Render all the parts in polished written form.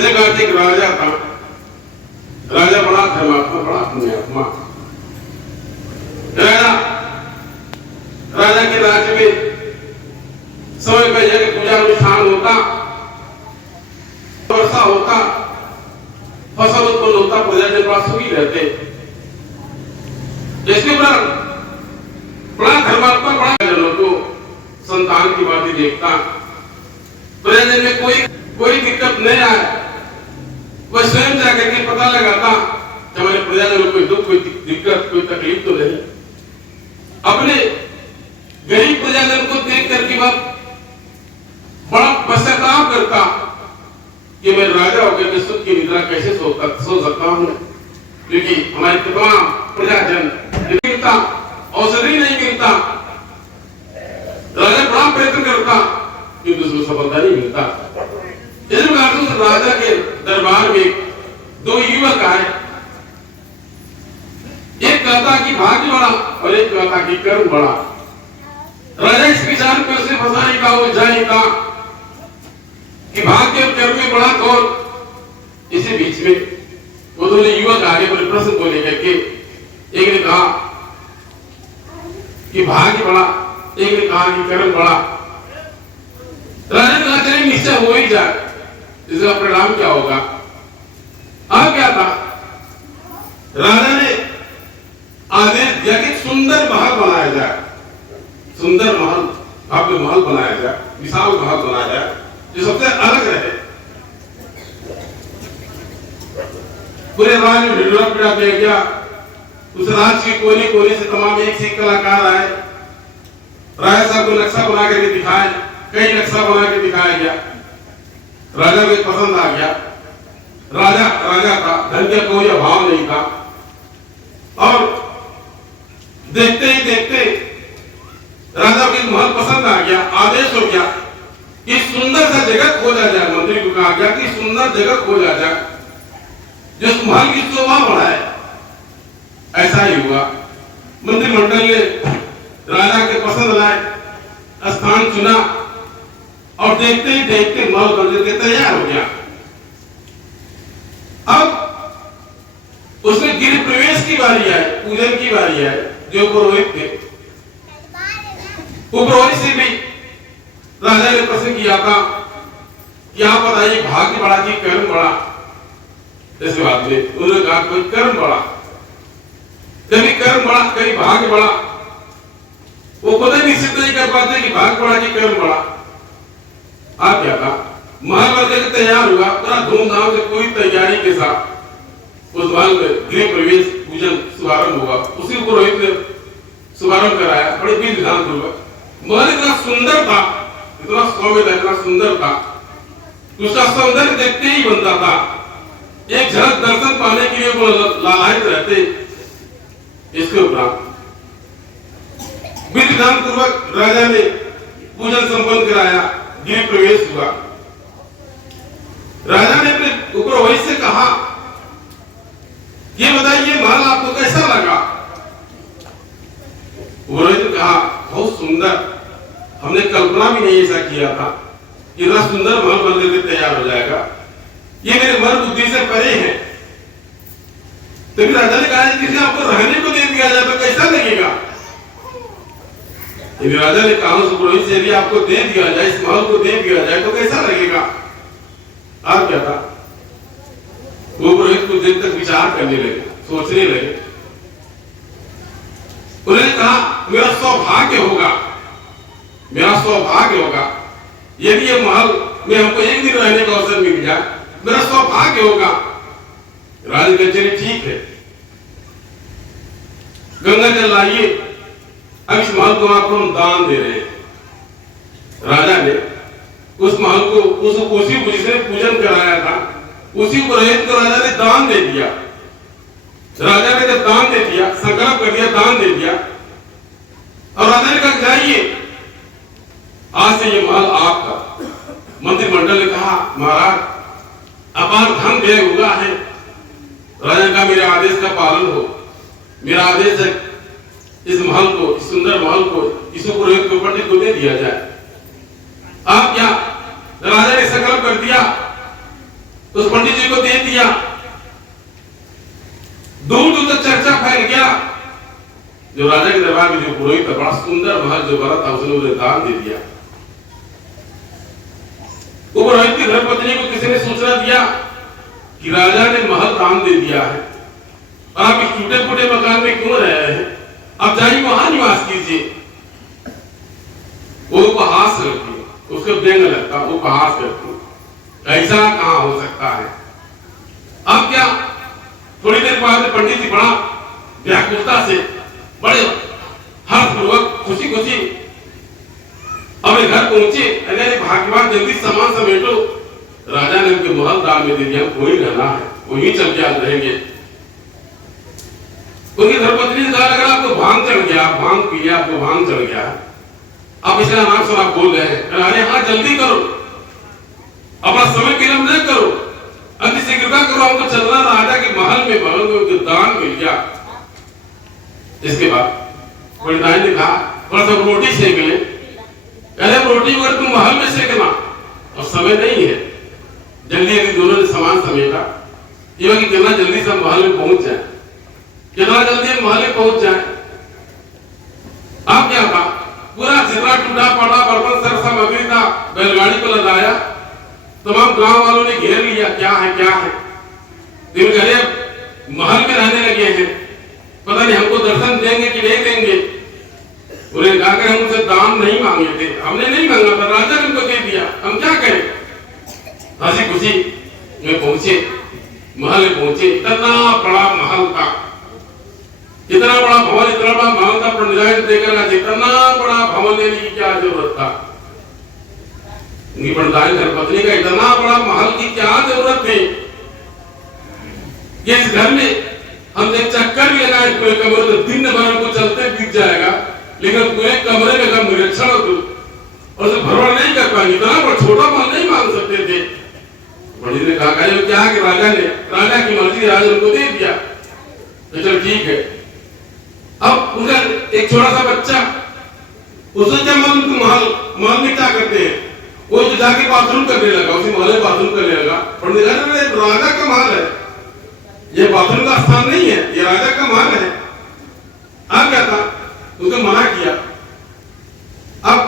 जैसे कहा एक राजा था, राजा बड़ा धर्मात्मा, बड़ा पुण्यात्मा। राजा के राज्य में समय पर जगह पूजा अनुष्ठान होता, वर्षा होता, फसल उत्पन्न होता, प्रजाजन बड़ा सुखी रहते। जैसे बड़ा धर्मात्मा, बड़ा जनों को संतान की बातें देखता, प्रजाजन में कोई दिक्कत नहीं आए, वह स्वयं जाकर के पता लगाता कि हमारे प्रजाजनों को कोई दुख, कोई दिक्कत, कोई तकलीफ तो नहीं। अपने गरीब प्रजाजन को देख करके वह बड़ा पश्चाताप करता कि मैं राजा होकर के सुख की निद्रा कैसे सो सकता हूं, क्योंकि हमारे तमाम प्रजाजन मिलता, औषधि नहीं मिलता। राजा बड़ा प्रयत्न करता किंतु उसको सफलता नहीं मिलता। इस प्रकार से राजा के दरबार में दो युवक आए, एक कहता कि भाग्य बड़ा और एक कहता कि कर्म बड़ा। राजा इस विचार पर उसे फंसाएगा, उलझाएगा कि भाग्य और कर्म में बड़ा कौन। इसी बीच में वो दोनों युवक आगे बड़े प्रश्न को लेकर के, एक ने कहा कि भाग्य बड़ा, एक ने कहा कि कर्म बड़ा। राजा ने कहा चलिए निश्चय हो ही जाए, इसका परिणाम क्या होगा। अब क्या था, राजा ने आदेश दिया कि सुंदर महल बनाया जाए, सुंदर महल, भव्य महल बनाया जाए, विशाल महल बनाया जाए जो सबसे अलग रहे। पूरे राज्य में ढिंढोरा पीटा दिया गया। उस राज्य के कोने कोने से तमाम एक से एक कलाकार आए, राजा साहब को नक्शा बना करके दिखाए, कई नक्शा बना के दिखाया गया। राजा को पसंद आ गया। राजा का धन का कोई अभाव नहीं था और देखते ही देखते राजा को महल पसंद आ गया। आदेश हो गया कि सुंदर सा जगह खोजा जाए। मंत्री को कहा गया कि सुंदर जगह खोजा जाए जिस महल की शोभा बढ़ाए। ऐसा ही हुआ। मंत्रिमंडल ने राजा के पसंद लाए स्थान चुना और देखते ही देखते महल बनने के तैयार हो गया। अब उसमें गृह प्रवेश की बारी है, पूजन की बारी है। जो पुरोहित थे, वो पुरोहित से भी राजा ने प्रश्न किया था कि आप बताइए भाग्य बड़ा कि कर्म बड़ा। इस बात में उन्होंने कहा कोई कर्म बड़ा, कभी कर्म बड़ा कभी भाग्य बड़ा। वो खुद ही निश्चित नहीं कर पाते कि भाग्य बड़ा कि कर्म बड़ा। आप क्या था, महल बनने के तैयार हुआ, बड़ा धूमधाम से पूरी तैयारी के साथ उस महल में गृह प्रवेश पूजन शुभारंभ हुआ। उसी पुरोहित ने शुभारंभ कराया बड़े विधि विधान पूर्वक। महल इतना सुंदर था, इतना सौम्य था, इतना सुंदर था, उसका सौंदर्य देखते ही बनता था। एक झलक दर्शन पाने के लिए वो लालायित रहते। इसके उपरांत विधि विधान पूर्वक राजा ने पूजन संपन्न कराया, गृह प्रवेश हुआ। राजा ने अपने पुरोहित से कहा ये बताइए महल आपको कैसा लगा। पुरोहित ने कहा बहुत सुंदर, हमने कल्पना भी नहीं ऐसा किया था कि इतना सुंदर महल बनने के तैयार हो जाएगा, ये मेरे मन बुद्धि से परे है। तो फिर राजा ने कहा किसी आपको रहने को दे दिया जाए तो कैसा लगेगा। राजा ने कहा उस पुरोहित से भी आपको दे दिया जाए, इस महल को दे दिया जाए तो कैसा लगेगा। आप क्या था, वो पुरोहित कुछ देर तक विचार करने लगे, सोचने लगे। उन्होंने कहा मेरा सौभाग्य होगा, मेरा सौभाग्य होगा यदि ये महल में हमको एक दिन रहने का अवसर मिल जाए, मेरा सौभाग्य होगा। राजा ने चलिए ठीक है, गंगा जल लाइए, अब इस महल को आपको हम दान दे रहे हैं। राजा ने उस महल को उसी जिसने पूजन कराया था उसी पुरोहित को राजा ने दान दे दिया। राजा ने जब दान दे दिया, संकल्प कर दिया, दान दे दिया और राजा ने कहा जाइए आज से ये महल आपका। मंत्रिमंडल ने कहा महाराज अपार धन व्यय हुआ है। राजा का मेरे आदेश का पालन हो, मेरा आदेश है इस महल को, इस सुंदर महल को इस पुरोहित को, पंडित को दे दिया जाए। आप क्या, राजा ने संकल्प कर दिया तो उस पंडित जी को दे दिया। दूर दूर तक चर्चा फैल गया। जो राजा के दरबार में जो पुरोहित था, बड़ा सुंदर महल जो बना था, उसने उन्हें दान दे दिया। वो पुरोहित की धर्मपत्नी को किसी ने सूचना दिया कि राजा ने महल दान दे दिया है और आप इस टूटे फूटे मकान में क्यों रह रहे हैं, आप जाइए वहां निवास कीजिए। वो उपहास करती, उसको व्यंग लगता, उपहास करती, ऐसा कहां हो सकता है। अब क्या, थोड़ी देर बाद पंडित जी बड़ा व्याकुलता से, बड़े हर्षपूर्वक, खुशी खुशी अपने घर पहुंचे। अरे भाग्यवान, जल्दी सामान समेटो, राजा ने उनके महल दान में दे दिया, कोई रहना है, वही चल के आज रहेंगे। उनकी धर्मपत्नी ने कहा, अगर आपको भांग चढ़ गया, भांग पिया, आपको भांग चढ़ गया, आप इसका नाम सुना बोल रहे हैं, अरे हाँ जल्दी करो, अपना समय विलंब न करो, अति शीघ्रता करो, हमको चलना राजा के महल में उनको दान मिल गया। इसके बाद पंडिताई ने कहा, थोड़ा सा रोटी सेक ले। अरे रोटी अगर तुम महल में सेकना, और समय नहीं है, जल्दी जल्दी दोनों ने सामान समेटा, ये कि कितना जल्दी सब महल में पहुंच जाए, कितना जल्दी महल में पहुंच जाए। अब क्या था, पूरा जितना टूटा पड़ा बर्तन सर सामग्री था बैलगाड़ी को लगाया, तमाम गांव वालों ने घेर लिया, क्या है क्या है। दिन घरे महल में रहने लगे हैं, पता नहीं हमको दर्शन देंगे कि नहीं देंगे। उन्हें कहा कि हम उनसे दान नहीं मांगे थे, हमने नहीं मांगा था, राजा ने उनको दे दिया, हम क्या करें। हंसी खुशी में पहुंचे, महल में पहुंचे। इतना बड़ा महल था, इतना बड़ा भवन, इतना बड़ा महल था। पंडित देखकर आज इतना बड़ा भवन लेने की क्या जरूरत था। उनकी पंडिताई धर्मपत्नी का इतना बड़ा महल की क्या जरूरत थी। ये इस घर में हम एक चक्कर भी लगाए पूरे कमरे तो दिन भर हमको चलते बीत जाएगा, लेकिन पूरे कमरे में का निरीक्षण और उसे भ्रमण नहीं कर पाएंगे, इतना बड़ा छोटा महल नहीं मान सकते थे। पंडित ने कहा क्या कि राजा की मर्जी, राजा उनको दे दिया, तो चल ठीक है। अब उनका एक छोटा सा बच्चा, उसने क्या महल में क्या करते हैं, वो जो जाके बाथरूम करने लगा, उसी महल में बाथरूम करने लगा। पंडित राजा का महल है, ये बाथरूम का स्थान नहीं है, ये राजा का महल है। अब क्या था, उसने मना किया। अब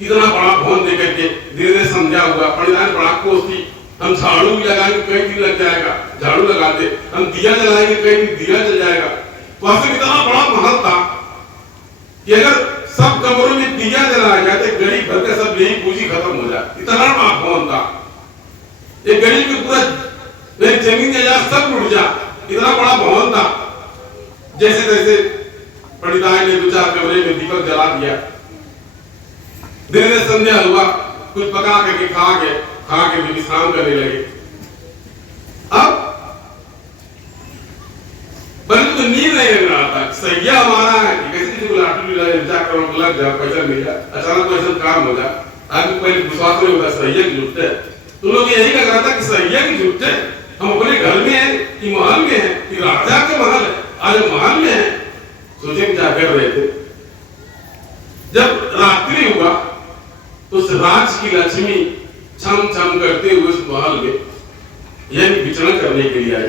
इतना बड़ा भवन देकर के धीरे धीरे समझा हुआ। पंडित बड़ा कोस थी, हम झाड़ू भी लगाएंगे कई दिन लग जाएगा, झाड़ू लगाते, हम दिया जलाएंगे कई दिन दिया जल जाएगा। वास्तव में इतना बड़ा महल था कि अगर सब कमरों में दिया जलाया जाए तो गरीब भर का सब यही पूंजी खत्म हो जाए, इतना बड़ा भवन था। एक गरीब की पूरा जमीन जायदाद सब लुट जा, इतना बड़ा भवन था। जैसे तैसे पंडिताई ने 2-4 कमरे में दीपक जला दिया। धीरे धीरे संध्या हुआ, कुछ पका करके खा के विश्राम करने लगे। अब परंतु तो नींद नहीं लग रहा था, सैया हमारा है कैसे को लाटू लग जा, पैसा मिल जाए, अचानक पैसा काम हो जाए। आगे पहले विश्वास नहीं होता सैया की जुटते, तो लोग यही लग रहा था कि सैया की जुटते, हम अपने घर में हैं कि महल में हैं, कि राजा का महल है, आज महल में है। सोचे क्या कर रहे थे। जब रात्रि हुआ तो उस राज की लक्ष्मी छम छम करते हुए उस महल में यानी विचरण करने के लिए आई।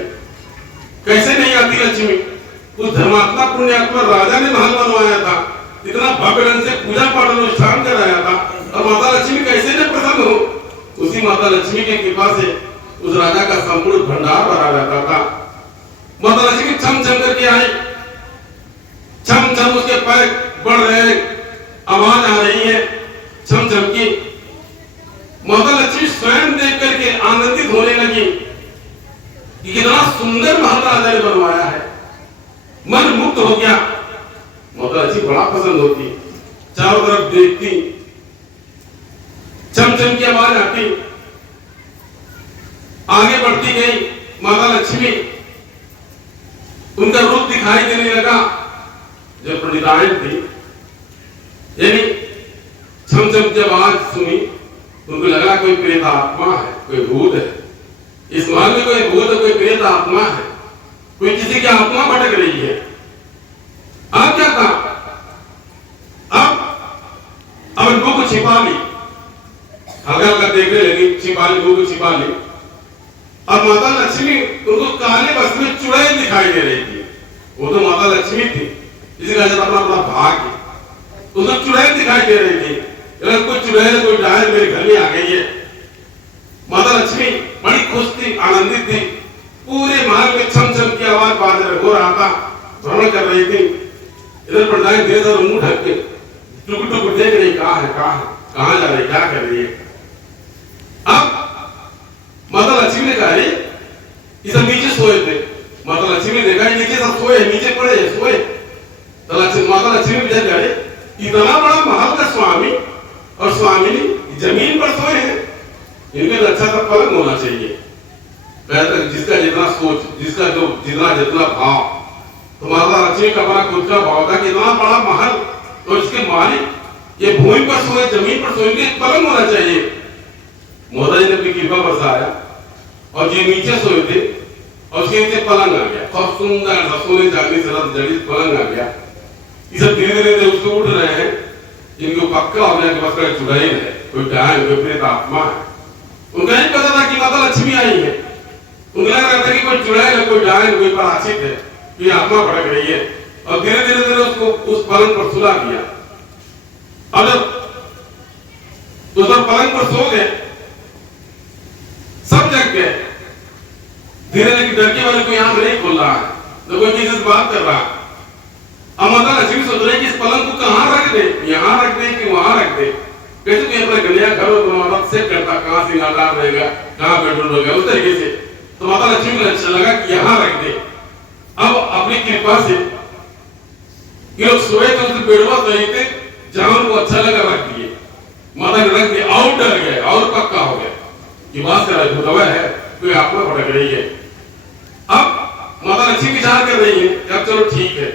कैसे नहीं आती लक्ष्मी, उस धर्मात्मा पुण्यात्मा राजा ने महल बनवाया था, इतना भव्य ढंग से पूजा पाठ अनुष्ठान कराया था, और माता लक्ष्मी कैसे न प्रसन्न हो। उसी माता लक्ष्मी की कृपा से उस राजा का संपूर्ण भंडार भरा रहता था। माता लक्ष्मी छम छम करके आई, छम छम उसके पैर बढ़ रहे, आवाज आ रही है छम छम की। माता लक्ष्मी स्वयं देख करके आनंदित होने लगी कि कितना सुंदर महल राजा ने बनवाया है, मन मुक्त हो गया। माता लक्ष्मी बड़ा पसंद होती, चारों तरफ देखती, छम छम की आवाज आती, आगे बढ़ती गई माता लक्ष्मी, उनका रूप दिखाई देने लगा। जब पंडिताएं थी यानी छम छम की आवाज सुनी, उनको लगा कोई प्रेत आत्मा है, कोई भूत है, इस महल में कोई भूत है, कोई प्रेत आत्मा है, कोई किसी की आत्मा भटक रही है। अब क्या था, अब मुंह को छिपा ली, हल्का हल्का देखने लगी, छिपा ली, मुंह को छिपा ली। और माता लक्ष्मी उनको काले वस्त्र में चुड़ैल दिखाई दे रही थी। वो तो माता लक्ष्मी थी, इसी का अपना अपना भाग्य, उसको चुड़ैल दिखाई दे रही थी। अगर कोई चुड़ैल कोई डायल मेरे घर में आ गई है। माता लक्ष्मी बड़ी खुश थी, आनंदित थी, पूरे महल में छम छम की आवाज हो रहा था, भ्रमण कर रही थी। इधर प्रधान धीरे धीरे मुंह ढक के टुक टुक देख रही, कहाँ है कहाँ जा रही, क्या कर रही है। अब माता लक्ष्मी ने कहा ये सब नीचे सोए थे। माता लक्ष्मी ने देखा नीचे सब सोए, नीचे पड़े सोए। तो माता लक्ष्मी ने विचार करे, इतना बड़ा महल का स्वामी और स्वामिनी जमीन पर सोए हैं, इनके अच्छा सा पलंग होना चाहिए। जिसका जितना सोच, जिसका जो जितना भाव, तो माता लक्ष्मी का अपना खुद का भाव था कि इतना बड़ा महल तो इसके मालिक ये भूमि पर सोए, जमीन पर सोए, इनके पलंग होना चाहिए। मोदा जी ने अपनी कृपा बरसाया और ये नीचे सोए थे और उसके नीचे पलंग आ गया, बहुत सुंदर सोने चांदी से जड़ित पलंग आ गया। ये सब धीरे धीरे उसको उठ रहे हैं, इनको पक्का हो गया कि बस कोई चुड़ैल है, कोई डायन, कोई प्रेत आत्मा है। उनको नहीं पता था कि माता लक्ष्मी आई है। उनको लग रहा था कि कोई चुड़ैल है, कोई डायन, कोई पराचित है, ये आत्मा भड़क रही है। और धीरे धीरे उसको उस पलंग पर सुला दिया। अब जब उस पलंग पर सो गए, सब जग गए। धीरे धीरे डरके वाले कोई आंख नहीं खोल रहा है, तो कोई किसी से बात कर रहा है। अब माता लक्ष्मी सोच रही कि इस पलंग को कहाँ रख दे, यहाँ रख दे कि वहां रख दे। कैसे कोई अपना गलिया घर सेट करता, कहाँ सिंगार रहेगा, कहाँ बेडरूम रहेगा, उस तरीके से। तो माता लक्ष्मी को अच्छा लगा कि यहाँ रख दे। अब अपनी कृपा से ये लोग सोए थे, उसके बेडवा सही थे, जहां उनको अच्छा लगा रख दिए। माता ने रख दिया और डर गए और पक्का हो गया कि बात कर रहा भूतवा है, कोई आत्मा भटक रही है। अब माता लक्ष्मी विचार कर रही है कि अब चलो ठीक है,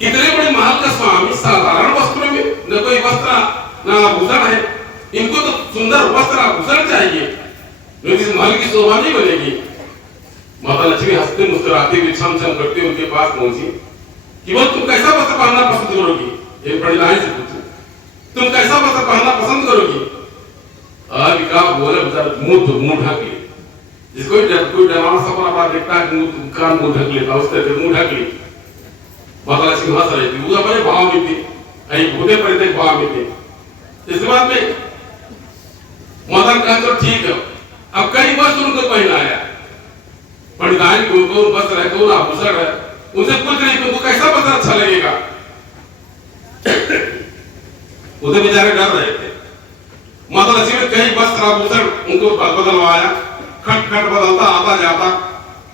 इतने बड़े महल का स्वामी साधारण वस्त्रों में, न कोई वस्त्र न आभूषण है, इनको तो सुंदर वस्त्र आभूषण चाहिए, नहीं इस महल की शोभा नहीं बनेगी। माता लक्ष्मी हंसते मुस्कुराते हुए छम छम करते उनके पास पहुंची कि वो तुम कैसा वस्त्र पहनना पसंद करोगी। एक बड़ी लाइन से पूछा, तुम कैसा वस्त्र पहनना पसंद करोगी। अब क्या बोले, मुंह ढक ले, जिसको कोई डरावना सपना बात देखता है कान मुंह ढक लेता, उस तरह से मुंह ढक ली। माता लक्ष्मी हंस रही थी, वो बड़े भाव में थी, भूते परिते भाव में थे। इसके बाद में माता ने कहा चलो ठीक है, अब कई वस्त्र उनको पहनाया। पंडिताइन को उनको वस्त्र है, कौन आभूषण है, उनसे पूछ रही तुमको कैसा वस्त्र अच्छा लगेगा। उसे बेचारे डर रहे थे। माता लक्ष्मी ने कई वस्त्र आभूषण उनको बदलवाया, खट खट बदलता आता जाता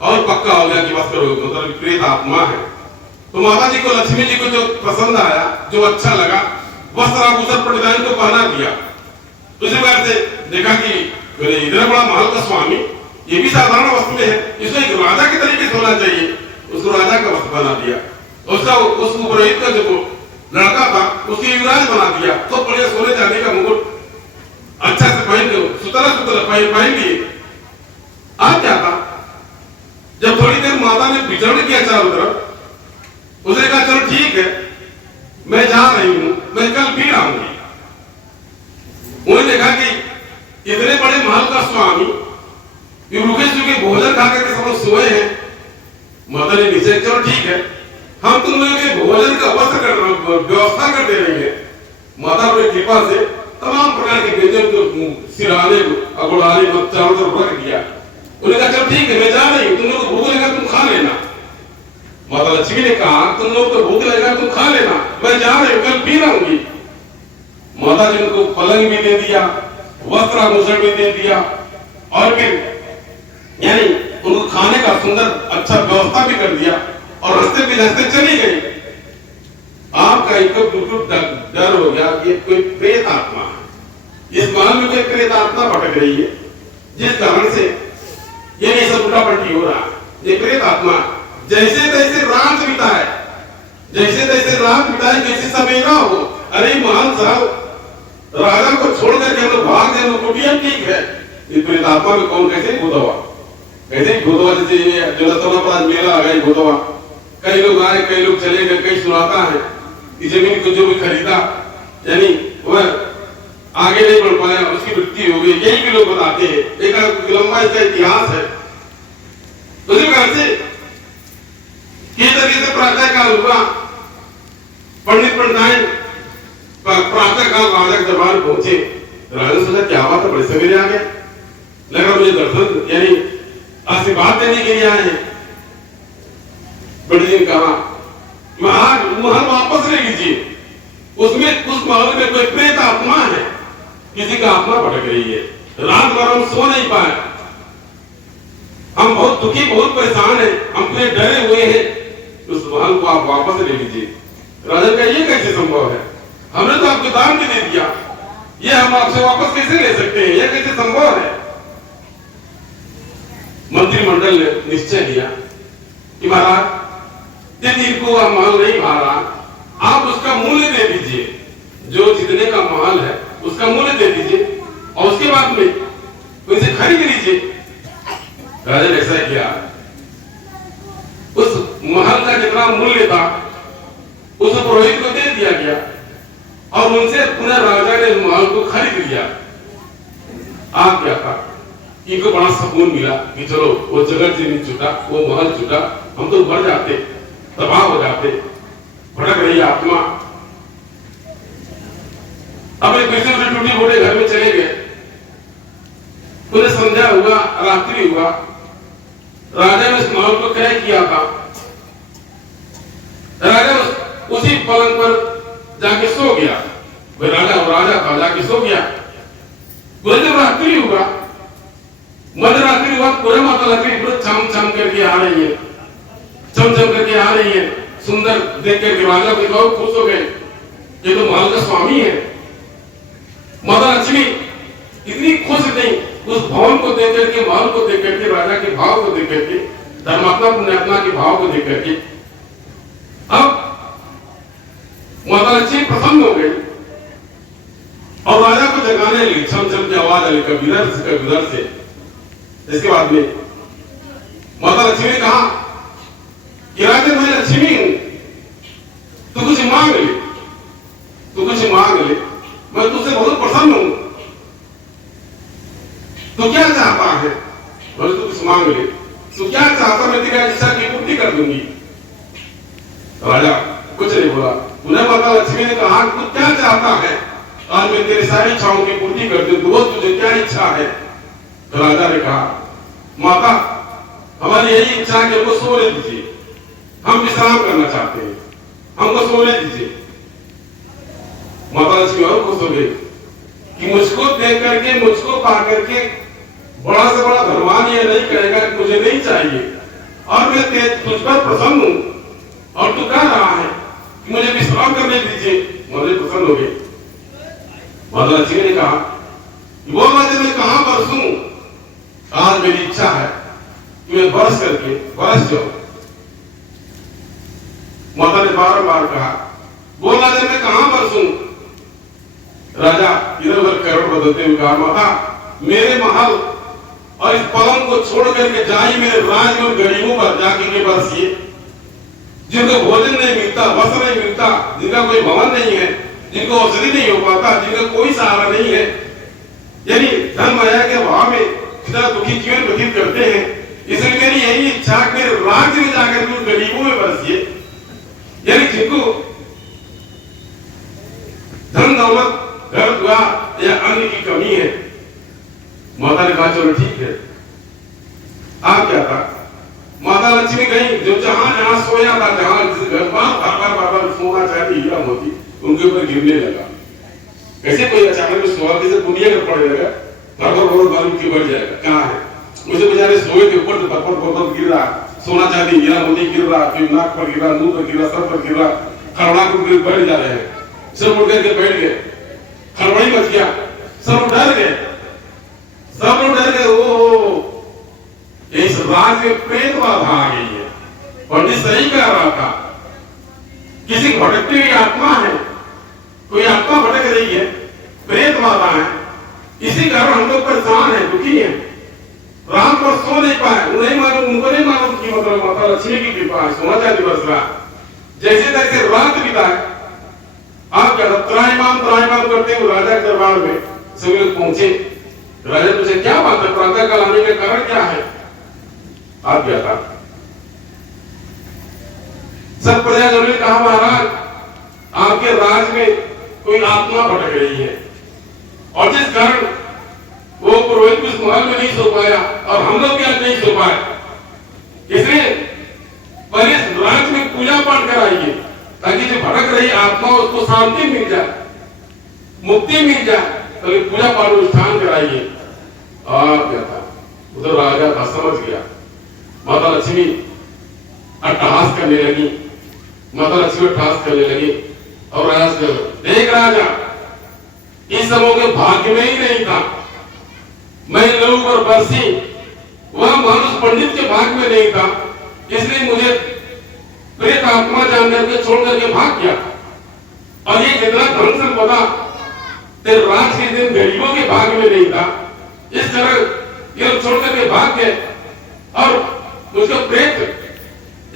और पक्का हो गया कि वस्त्र मतलब प्रेत आत्मा है। तो माता जी को, लक्ष्मी जी को जो पसंद आया, जो अच्छा लगा, वस्त्र आभूषण पंडिताइन को पहना दिया। दूसरी बार से देखा कि इतना बड़ा महल का स्वामी ये भी साधारण वस्त्र में है, इसको एक राजा के तरीके से होना चाहिए। उसको राजा का वस्त्र बना दिया, उसका उस पुरोहित का जो लड़का था उसकी युवराज बना दिया। तो बढ़िया सोने चांदी का मुकुट अच्छा से पहन के सुतरा सुतरा पहन दिए। अब क्या था, जब थोड़ी देर माता ने विचरण किया चारों तरफ, उसने कहा चलो ठीक है, मैं जा रही हूं, मैं कल फिर आऊंगी। उन्होंने देखा कि इतने बड़े महल का स्वामी ये रुके सूखे भोजन खा करके सब लोग सोए हैं। माता ने नीचे चलो ठीक है, हम तुम लोगों के भोजन का व्यवस्था कर दे रही है। माता अपनी कृपा से तमाम प्रकार के व्यंजन को सिराने अगुड़ाने चारों तरफ रख दिया। उन्होंने कहा चलो ठीक है, मैं जा रही हूँ, तुम लोग को भूख लगेगा तुम खा लेना। माता लक्ष्मी ने कहा तुम लोग को भूख लगेगा तुम खा लेना, मैं जा रही हूँ, कल फिर आऊंगी। माता जी उनको पलंग भी दे दिया, वस्त्र आभूषण भी दे दिया और फिर यानी उनको खाने का सुंदर अच्छा व्यवस्था भी कर दिया और रास्ते पे रास्ते चली गई। आपका इनको बिल्कुल डर हो गया कि कोई प्रेत आत्मा है, इस महल में कोई प्रेत आत्मा भटक रही है, जिस कारण से ये सब उल्टा पलटी हो रहा है। ये प्रेत आत्मा जैसे तैसे रात बिताए, जैसे तैसे रात बिताए, जैसे सवेरा हो। अरे महान साहब, राजा को छोड़ करके हम लोग भाग गए, कुटिया ठीक है, इस प्रेत आत्मा में कौन कैसे भूतवा, कैसे भूतवा, जैसे जो पर आज मेला आ गया भूतवा, कई लोग आए, कई लोग चले गए, कई सुनाता है इस जमीन को जो भी खरीदा यानी वह आगे नहीं बढ़ पाया, उसकी मृत्यु हो गई, यही भी लोग बताते हैं। एक लंबा इसका इतिहास है। उसी कारण से किस तरीके से प्रातः काल हुआ, पंडित पंडिताइन प्रातः काल राजा के दरबार पहुंचे। राजा ने सोचा क्या बात है, बड़े सवेरे आ गए, लगा मुझे दर्शन यानी आशीर्वाद देने के लिए आए हैं। पंडित जी ने कहा महाराज महल वापस ले लीजिए, उसमें उस महल में कोई प्रेत आत्मा है, किसी का आत्मा भटक रही है, रात भर हम सो नहीं पाए, हम बहुत दुखी बहुत परेशान हैं, हम फिर डरे हुए हैं, उस महल को आप वापस ले लीजिए। राजा का ये कैसे संभव है, हमने तो आपको दान भी दे दिया, ये हम आपसे वापस कैसे ले सकते हैं, ये कैसे संभव है। मंत्रिमंडल ने निश्चय लिया कि महाराज जिन इनको आप महल नहीं भा रहा, आप उसका मूल्य दे दीजिए, जो जितने का महल है उसका मूल्य दे दीजिए और उसके बाद में उनसे खरीद लीजिए। राजा ने ऐसा किया, उस महल का जितना मूल्य था उस पुरोहित को दे दिया गया और उनसे पुनः राजा ने महल को खरीद लिया। आप क्या था, इनको बड़ा सुकून मिला कि चलो वो जगत जमीन छूटा, वो महल छूटा, हम तो मर जाते, तबाह हो जाते, भटक रही आत्मा। अब एक फिर से टूटी फूटे घर में चले गए। उन्हें संध्या हुआ, रात्रि हुआ, राजा ने उस महल को क्रय किया था। राजा उसी पलंग पर जाके सो गया, वह राजा था, जाके सो गया। पूरे जब रात्रि हुआ, मध्यरात्रि हुआ, पूरे माता लकड़ी पूरे चम चम करके आ रही है, चमचम करके आ रही है, सुंदर देख करके राजा को बहुत खुश हो गए, ये तो महल का स्वामी है। माता लक्ष्मी इतनी खुश नहीं, उस भवन को देख करके, महल को देख करके, राजा के भाव को देख करके, धर्मात्मा पुण्यात्मा के भाव को देख करके, अब माता लक्ष्मी प्रसन्न हो गई और राजा को जगाने लगी, छम छम की आवाज आई कभी इधर से कभी उधर से। इसके बाद में माता लक्ष्मी ने कहा कि राजन मैं लक्ष्मी हूं, तू कुछ मांग ले, तू कुछ मांग ले, मैं तुझसे बहुत प्रसन्न हूं, तू क्या चाहता है, बोले तू कुछ मांग ले, तू क्या चाहता, मैं तेरी इच्छा की पूर्ति कर दूंगी। राजा कुछ नहीं बोला। उन्हें माता लक्ष्मी ने कहा तू क्या चाहता है, आज मैं तेरी सारी इच्छाओं की पूर्ति कर दूं, वो तुझे क्या इच्छा है। तो राजा ने कहा माता हमारी यही इच्छा है कि हमको सोने दीजिए, हम विश्राम करना चाहते हैं, हमको सोने दीजिए। माता लक्ष्मी और खुश हो गई कि मुझको देख करके, मुझको पा करके बड़ा से बड़ा धनवान ये नहीं कहेगा कि मुझे नहीं चाहिए, और मैं तुझ पर प्रसन्न हूं और तू कह रहा है कि मुझे विश्राम करने दीजिए, मुझे प्रसन्न हो गई। माता लक्ष्मी ने कहा वो राजा मैं कहां बरसूं, आज मेरी इच्छा है कि मैं बरस करके बरस जाऊं। माता ने बारंबार कहा वो राजा मैं कहां बरसूं। राजा इधर उधर करवट बदलते हुए कहा माता मेरे महल और इस पलंग को छोड़ करके जाइए मेरे राज्य और गरीबों पर जाके के बरसिए, जिनको भोजन नहीं मिलता, वस्त्र नहीं मिलता, जिनका कोई भवन नहीं है, जिनको औषधि नहीं हो पाता, जिनका कोई सहारा नहीं है, यानी धन माया के अभाव में इतना दुखी जीवन व्यतीत करते हैं, इसलिए मेरी यही इच्छा मेरे राज्य में जाकर उन गरीबों में बरसिए, यानी जिनको धन दौलत घर द्वार या अन्न की कमी है। माता ने कहा चलो ठीक है। आप क्या था, माता लक्ष्मी गई, जो जहां जहां सोया था, जहां जिस घर बार सोना चाहती हीरा मोती उनके ऊपर गिरने लगा। कैसे कोई अचानक में सोआ कैसे दुनिया में पड़ने लगा, घर मालूम क्यों बढ़ जाएगा, कहाँ है, मुझे बेचारे सोए के ऊपर तो गिर रहा, सोना चांदी हीरा मोती गिर रहा, फिर नाक पर गिरा, मुंह पर गिरा, सर पर गिरा, खड़बड़ा को बढ़ जा रहे हैं, सब उठ करके बैठ गए, खड़बड़ी मच गया, सब डर गए, सब लोग डर गए। ओ इस राज में प्रेत बाधा आ गई है। पंडित सही कह रहा था, किसी भटकती हुई आत्मा है, कोई आत्मा भटक रही है, प्रेत बाधा है, इसी कारण हम लोग परेशान है, दुखी है, रात पर सो नहीं पाए। उन्हें मालूम, उनको नहीं मालूम कि मतलब माता लक्ष्मी की कृपा है, सोना चांदी बरस रहा, जैसे तैसे रात बिताए। आप क्या त्राहिमाम करते हुए राजा के दरबार में सभी लोग पहुंचे। राजा तुझे क्या बात है, प्रातः काल हमने का कारण क्या है? आज्ञाता। सब प्रजाजनों ने कहा महाराज आपके राज में कोई आत्मा भटक रही है और जिस कारण वो पुरोहित उस महल में नहीं सो पाया और हम लोग भी आज नहीं सो पाए, इसलिए पहले राज में पूजा पाठ कराइए ताकि जो भटक रही आत्मा उसको शांति मिल जाए, मुक्ति मिल जाए। तो पूजा पाठ अनुष्ठान कराइए। और क्या था, उधर राजा था समझ गया। माता लक्ष्मी अट्टहास करने लगी, माता लक्ष्मी अट्टहास करने लगी और राजा से देख राजा इस समूह के भाग्य में ही नहीं था, मैं लोग और बरसी वह मानुष पंडित के भाग्य में नहीं था, इसलिए मुझे प्रेत आत्मा जान करके छोड़ करके भाग गया। और ये जितना धन संपदा तेरे राज के दिन गरीबों के भाग्य में नहीं था, इस तरह ये छोड़ करके भाग गए और उसका प्रेत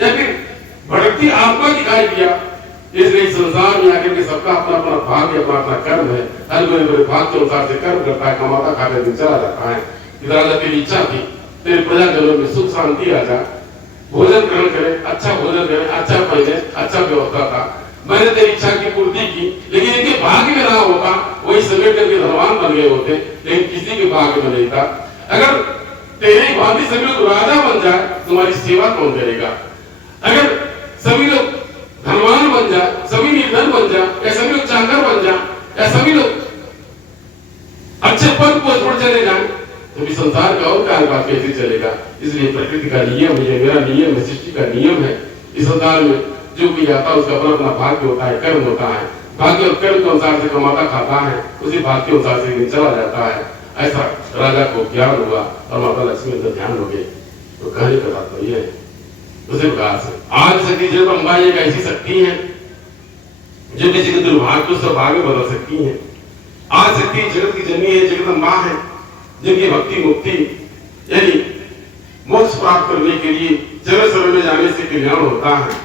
या फिर भटकती आत्मा दिखाई दिया। इसलिए संसार में आकर के सबका अपना अपना भाग्य, अपना अपना कर्म है। हर कोई अपने भाग्य के अनुसार से कर्म करता है, कमाता खाते दिन चला जाता है। राजा तेरी इच्छा थी तेरे प्रजाजनों में सुख शांति आ जाए, भोजन ग्रहण करे, अच्छा भोजन करे, अच्छा पहने, अच्छा व्यवस्था था। मैंने तेरी इच्छा की पूर्ति की, लेकिन इनके भाग्य में रहा होता वही समेट करके धनवान बन गए होते, लेकिन किसी के भाग्य में नहीं था। अगर तेरे ही भांति सभी लोग राजा बन जाए तुम्हारी सेवा कौन करेगा? अगर सभी लोग धनवान बन जाए, सभी निर्धन बन जाए, या सभी लोग चाकर बन जाए, या सभी लोग अच्छे पद पोस्ट पर चले जाए, तो भी संसार का और कार्यभार कैसे चलेगा? इसलिए प्रकृति का नियम है, मेरा नियम है, सृष्टि का नियम है। इस संसार में जो भी आता है उसका अपना अपना भाग्य होता है, कर्म होता है। भाग्य और कर्म के अनुसार से कमाता खाता है, उसी भाग्य के अनुसार से चला जाता है। ऐसा राजा को ज्ञान हुआ और माता लक्ष्मी का ध्यान हो गए। तो कहने का बात तो ये है उसी प्रकार से आज शक्ति जगदम्बा एक ऐसी शक्ति है जो किसी के दुर्भाग्य को सौभाग्य बदल सकती है। आज शक्ति जगत की जननी है, जगदम्बा है, जिनकी भक्ति मुक्ति यानी मोक्ष प्राप्त करने के लिए जगत सर्व में जाने से कल्याण होता है।